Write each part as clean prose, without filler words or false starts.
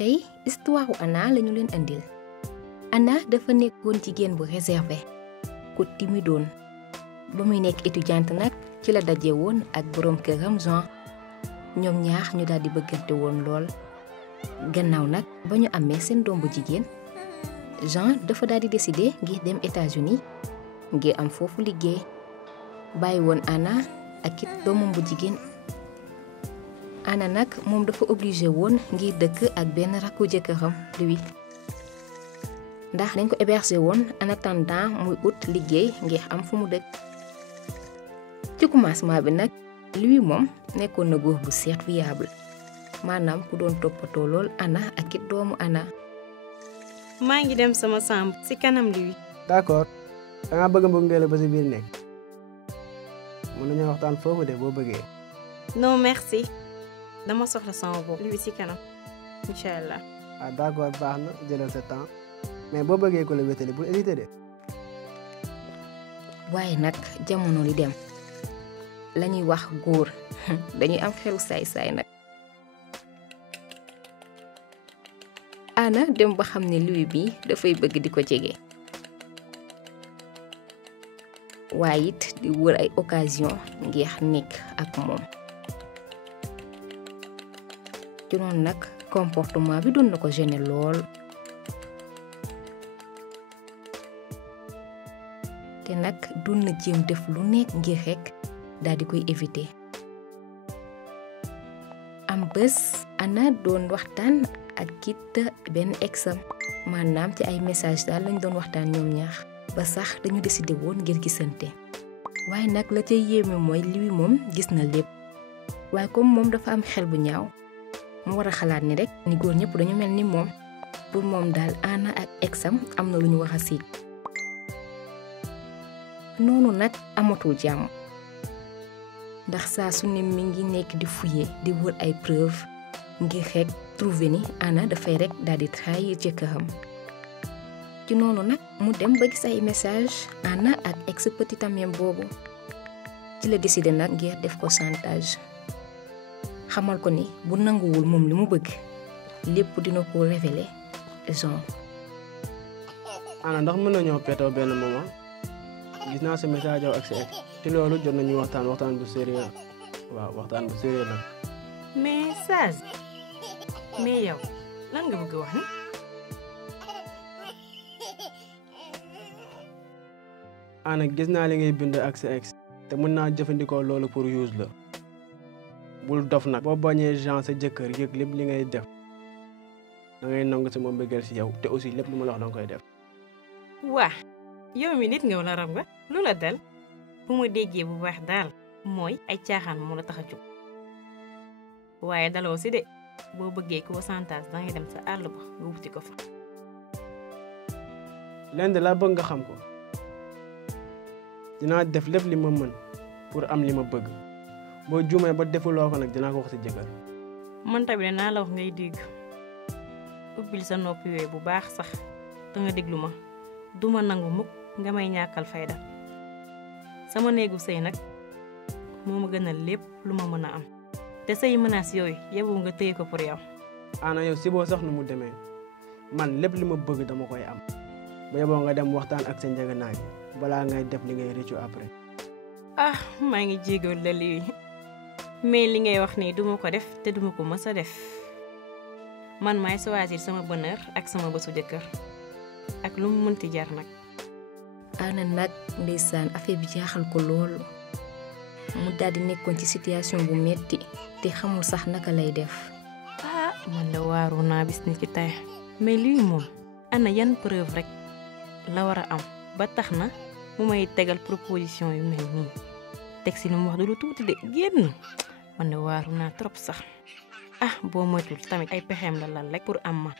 tey histoire Anna lañu leen andil. Anna dafa nekkoon jigéen bu réservé ku timidoon ba muy nekk étudiante nag ci la daje woon ak borom këram Jean ñoom ñaar ñu daal di bëggante woon lool gannaaw nag ba ñu amee seen doom bu jigéen Jean dafa daal di décider ngir dem États-Unis ngir am foofu liggéey bàyyi woon Anna ak it doomam bu jigéen. Anna nag moom dafa obligé woon ngir dëkk ak benn rakku jëkkëram Louis ndax dañ ko hébergé woon en attendant muy ut liggéey ngir am fu mu dëkk. ci commencement bi nag Louis moom nekkoon na góor bu serviable maanaam ku doon toppatoo lool Anna ak it doomu Anna. maa ngi dem sama chambre ci kanam Louis. d'accord da nga bëgg mbëgg ngeen la ba si biir nekk mën nañu waxtaan foofu de boo bëggee. non merci dama soxla sama bopp Louis ci kanam incha allah. ah d'accord baax na jëlal sa temps mais boo bëggee ko la wétali bu hésité de. waaye nag jamono li dem lañuy wax góor dañuy am xelu saay-saay nag. Anna dem ba xam ne Louis bi dafay bëgg di ko jege waaye it di wër ay occasion ngir nekk ak moom. ci noonu nag comportement bi doon na ko gêné lool te nag doon na jéem def lu nekk ngir rekk daal di koy éviter. am bés Anna doon waxtaan ak kit benn exam maanaam ci ay message daal lañ doon waxtaan ñoom ñaar ba sax dañu décidé woon ngir gisante waaye nag la ca yéeme mooy Louis moom gis na lépp waaye comme moom dafa am xel bu ñaaw mu war a xalaat ni rek ni góor ñëpp dañu mel ni moom pour moom daal Anna ak exam am na lu ñu wax a siig noonu nag amatul jàmm ndax saa su ne mi ngi nekk di fouiller di wër ay preuve ngir rek trouver ni Anna dafay rek daal di trahir jëkkëram. ci noonu nag mu dem ba gis ay message Anna ak ex petit ami boobu ci la décidé nag ngir def ko chantage xamal ko ni bu nanguwul moom li mu bëgg lépp dina ko révéler Jean. Anna ndax mën nañoo petoo benn moment gis naa sa message ak sa ex ci loolu jot nañu waxtaan bu sérieux waaw waxtaan bu sérieux nag. mais Saz mais yow lan nga bëgg wax ni. Anna gis naa li ngay bind ak sa ex te mën naa jëfandikoo loolu pour use la bul dof nag boo bañee Jean sa jëkkër yëg lépp li ngay def da ngay nangu sama mbëggeel si yow te aussi lépp lu ma la wax danga koy def. waa yow mi nit nga wala rab nga lu la dal bu ma déggee bu baax daal mooy ay caaxaan moo la tax a jóg waaye daloo si de boo bëggee ko santaas dangay dem sa àll ba nga wuti ko fa. lenn laa bëgg nga xam ko dinaa def lépp li ma mën pour am li ma bëgg boo juumee ba defuloo ko nag dinaa ko wax sa jëkkër. man tamit naa la wax ngay dégg ubbil sa noppi yooyu bu baax sax te nga déglu ma duma nangu mukk nga may ñàkkal fayda sama néegu sëy nag moo ma gënal lépp lu ma mën a am te say menaces yooyu yeboo nga téye ko pour yow. Anna yow si boo sax nu mu demee man lépp li ma bëgg dama koy am ba yeboo nga dem waxtaan ak sa njëganaay balaa ngay def li ngay rëccu après. ah maa ngi jéegoon la lii mais li ngay wax nii duma ko def te duma ko mës a def man maay choisir sama bonheur ak sama bésu jëkkër ak lu mu mënti jar nag. Anna nag ndeysaan affaire bi jaaxal ko lool mu daal di nekkoon ci situation bu metti te xamul sax naka lay def. ah man la waaru naa bis ni ki tey mais lii moom ana yan preuve rek la war a am ba tax na mu may tegal proposition yu mel nii teg si lu mu wax du lu tuuti de génn man la waaru naa trop sax. ah boo moytul tamit ay pexeem la lal rek pour am ma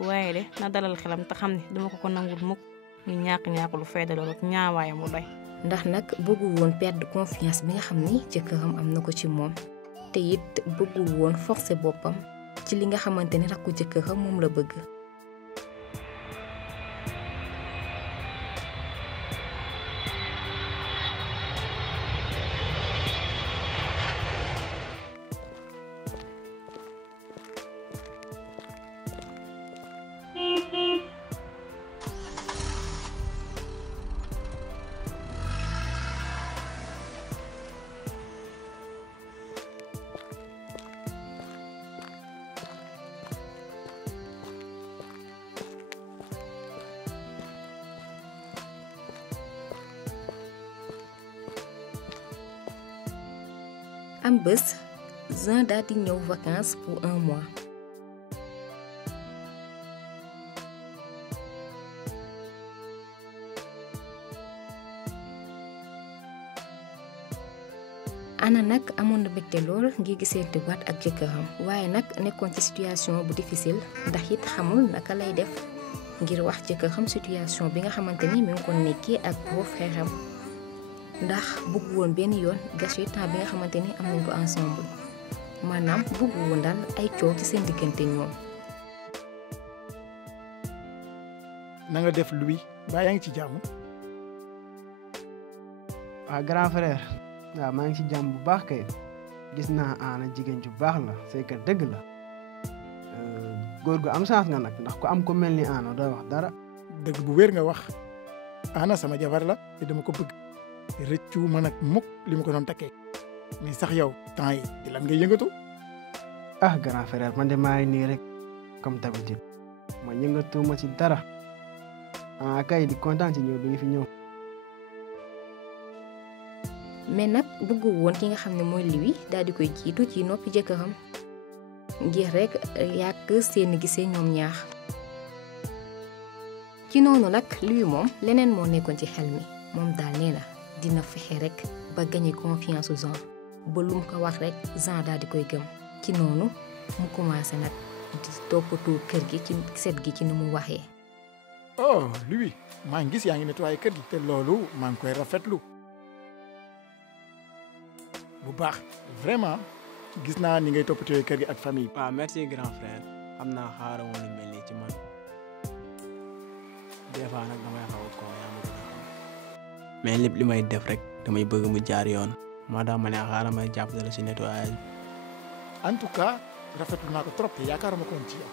waaye de na dalal xelam te xam ne duma ko nangul mukk ñu ñàkk lu fayda loolu ak ñaawaaya mu doy. ndax nag bëggul woon perdre confiance bi nga xam ni jëkkëram am na ko ci moom te it bëggul woon forcer boppam ci li nga xamante ni rakku jëkkëram moom la bëgg. am bés Jean daal di ñëw vacances pour 1 mois. Anna nag amoon na mbégte lool ngir gisante waat ak jëkkëram waaye nag nekkoon ci situation bu difficile ndax it xamul naka lay def ngir wax jëkkëram situation bi nga xamante ni mi ngi ko nekkee ak beau-frère am ndax bëgg woon benn yoon gâché temps bi nga xamante ni am nañ ko ensemble maanaam bëgg woon daal ay coow ci seen diggante ñoom. na nga def Louis ba yaa ngi ci jàmm. waaw grand frère waaw maa ngi ci jàmm bu baax kay gis naa Anna jigéen ju baax la c'est que dëgg la góor gu am chance nga nag ndax ku am ko mel ni Anna doo wax dara. dëgg bu wér nga wax Anna sama jabar la te dama ko bëgg rëccu ma nag mukk li ma ko doon takkee mais sax yow temps yi di lan ngay yëngatu. ah grand frère man de maa ngi nii rek comme d'habitude ma yëngatu ma ci dara kay di kontaan ci ñëw bi nga fi ñëw. mais nag bëggu woon ki nga xam ne mooy Louis daal di koy jiitu ci noppi jëkkëram ngir rek yàq seen gisee ñoom ñaar. ci noonu nag Louis moom leneen moo nekkoon ci xel mi moom daal nee na dina fexe rek ba gagner confiance Jean ba lu mu ko wax rek Jean daal di koy gëm. ci noonu mu commencé nag di toppatoo kër gi ci set gi ci ni mu waxee. oh Louis maa ngi gis yaa ngi nettoyé kër gi te loolu maa ngi koy rafetlu bu baax vraiment gis naa ni ngay toppatoo kër gi ak famille. waaw merci grand frère xam naa xaaral woon lu mel nii ci man des fois nag damay xaw a koo yaa ma gën a xam mais lépp li may def rek damay bëgg mu jaar yoon moo tax ma ne xaaral may jàppale si nettoyage. en tout cas rafetlu naa ko trop te yaakaaruma ko woon ci yow.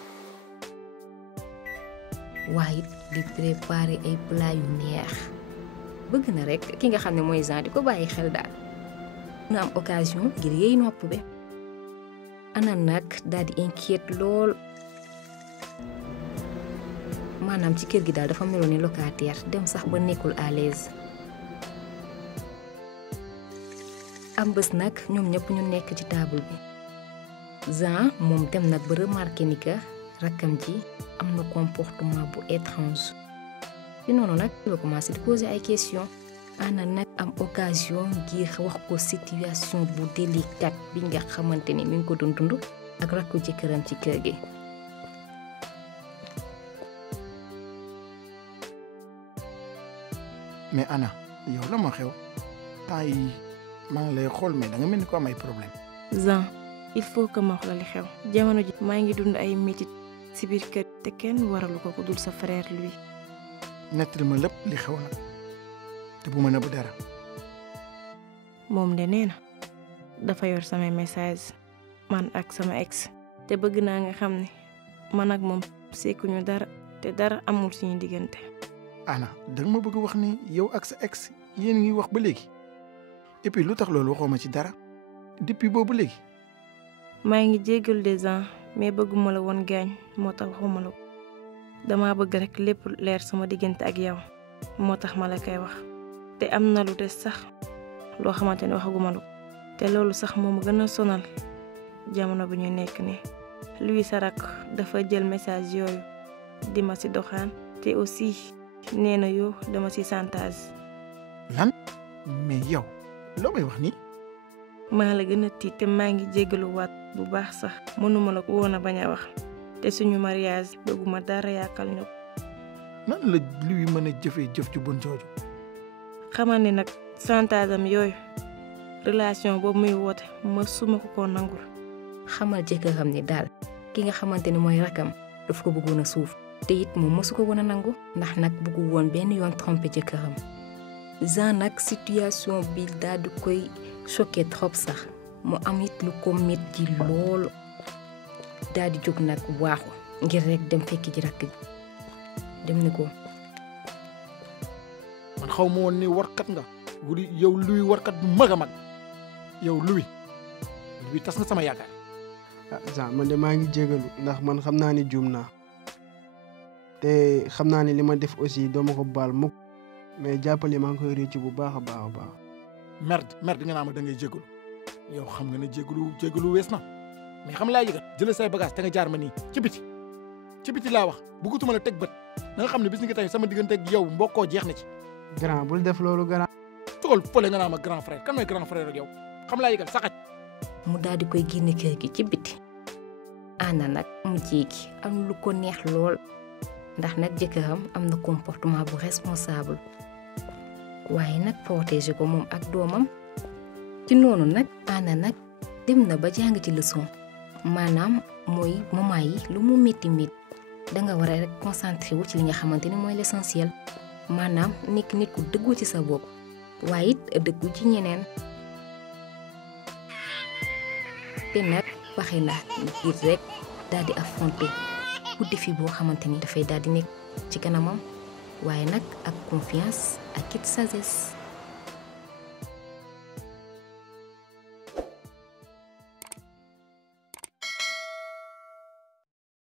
waaye di préparer ay plat yu neex bëgg na rek ki nga xam ne mooy Jean di ko bàyyi xel daal. na am occasion ngir yey nopp be. Anna nag daal di inquiète lool maanaam ci kër gi daal dafa meloon ni locataire dem sax ba nekkul à l'aise. am bés nag ñoom ñëpp ñu nekk ci table bi Jean moom dem nag ba remarqué ni que rakkam ji am na comportement bu étrange ci noonu nag la commencé di poser ay questions. Anna nag am occasion ngir wax ko situation bu délicate bi nga xamante ni mi ngi ko doon dund ak rakku jëkkëram ci kër gi. mais Anna yow la ma xew temps yi maa ngi lay xool mais da nga mel ni ko am ay problème. Jean il faut que ma wax la li xew jamono ji maa ngi dund ay métit si biir kër te kenn waralu ko ku dul sa frère Louis. nettali ma lépp li xew na te bu ma nëbb dara. moom de nee na dafa yor samay message man ak sama ex te bëgg naa nga xam ne man ak moom sekkuñu dara te dara amul suñu diggante. Anna danga ma bëgg wax ni yow ak sa ex yéen ngi wax ba léegi et puis lu tax loolu waxoo ma ci dara depuis boobu léegi. maa ngi jéggal des ans mais bëgguma la woon gaañ moo tax waxuma la ko dama bëgg rek lépp leer sama diggante ak yow moo tax ma la koy wax. te am na lu des sax loo xamante ne waxaguma la ko te loolu sax moo ma gën a sonal jamono bi ñu nekk ni Louis sa rakk dafa jël message yooyu di ma ci doxaan te aussi nee na yow dama ci chantage. lan mais yow loo may wax nii. maa la gën a tiit te maa ngi jéggaluwaat bu baax sax mënuma la ko woon a bañ a wax te suñu mariage bëgguma dara yàqal ñu ko. nan la Louis mën a jëfee jëf ju bon jooju. xamal ni nag chantage am yooyu relation boobu muy woote mësuma ko nangul. xamal jëkkëram ni daal ki nga xamante ni mooy rakam daf ko bëggoon a suuf te it moom mësu ko woon a nangu ndax nag bëggu woon benn yoon trompé jëkkëram. Jean nag situation bi daal di koy choqué trop sax mu am it lu ko metti loolu daal di jóg nag waaxu ngir rek dem fekki ji rakk bi dem ni ko. man xaw ma woon ni warkat nga wuri yow Louis warkat bu mag a mag yow Louis tas nga sama yaakaar. Jean man de maa ngi jégalu ndax man xam naa ni juum naa te xam naa ni li ma def aussi doo ma ko baal mukk mais jàppale maa ngi koy réccu bu baax a baax a baax. merde nga naa ma da ngay jégalu yow xam nga ne jégalu wees na mais xam laa yëgat jëlee say bagage te nga jaar ma nii ci biti laa wax bëggatuma la teg bët da nga xam ne bis ni nga tey sama diggante ak yow mbokkoo jeex na ci. grand bul def loolu grand. tugal fële nga naa ma grand frère kan mooy grand frère ak yow xam laa yëgal saxaj. mu daal di koy génne kër gi ci biti. Anna nag mu jéegi am lu ko neex lool ndax nag jëkkëram am na comportement bu responsable waaye nag protéger ko moom ak doomam. ci noonu nag Anna nag dem na ba jàng ci leçon maanaam mooy moment yi lu mu métti danga war a rek concentré wu ci li nga xamante ni mooy l'essentiel maanaam nekk nit ku dëggu ci sa bopp waaye it dëggu ci ñeneen. te nag waxe na ngir rek daal di affronter ku défi boo xamante ni dafay daal di nekk ci kanamam waaye nag ak confiance ak it sagesse.